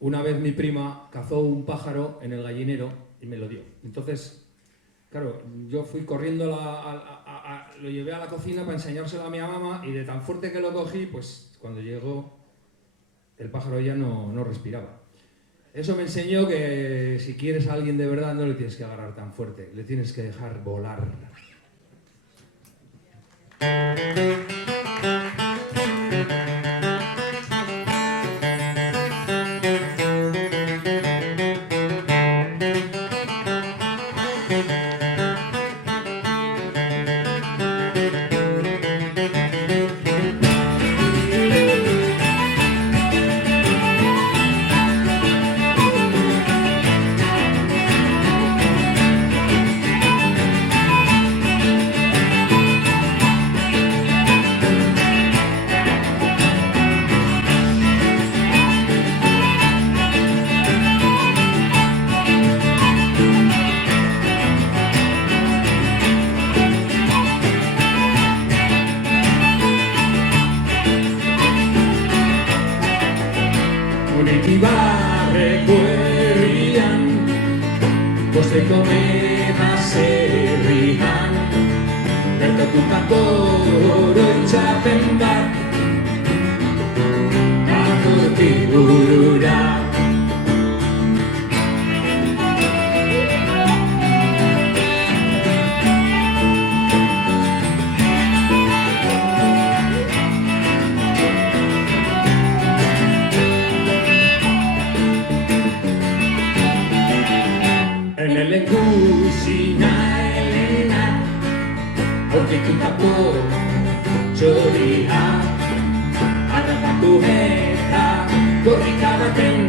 una vez mi prima cazó un pájaro en el gallinero y me lo dio. Entonces, claro, yo fui corriendo, lo llevé a la cocina para enseñárselo a mi mamá y de tan fuerte que lo cogí, pues cuando llegó el pájaro ya no respiraba. Eso me enseñó que si quieres a alguien de verdad no le tienes que agarrar tan fuerte, le tienes que dejar volar. Ibarreko herrian, bosteko metaz herrian, gertatutako oroitzapen bat, datorkit burura. Kusina Elena, aurkitutako txoria, harrapatu eta korrika baten,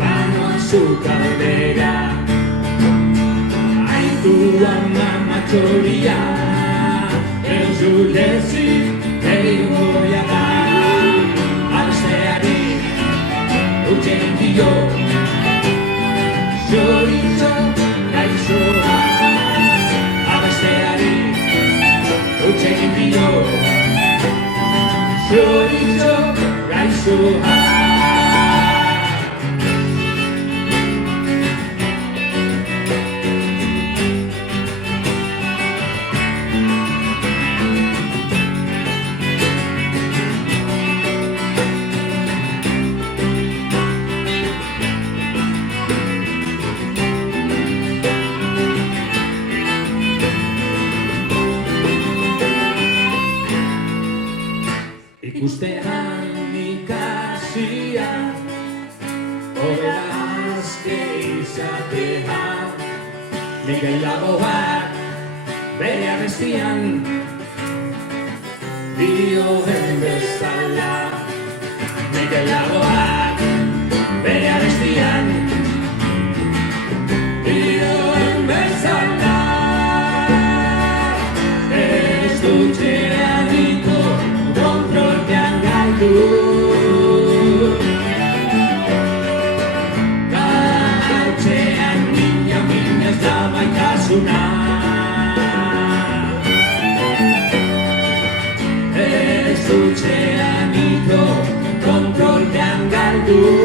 banoan sukaldera. Aitua mama txoria, eusudezi egingoia da, abesteari utxen dio. Chorizo, gaixoa, abesteari, utxegin dio. Chorizo, gaixoa. Ikustean ikasia, hobera azke izatea, Mikel Laboak bere abestian dioen bezala. Mikel Laboak bere abestian dioen bezala. Ez dutxeaniko kontrolpean galdu, gautxean minez da maitasuna. Ez dutxeaniko kontrolpean galdu.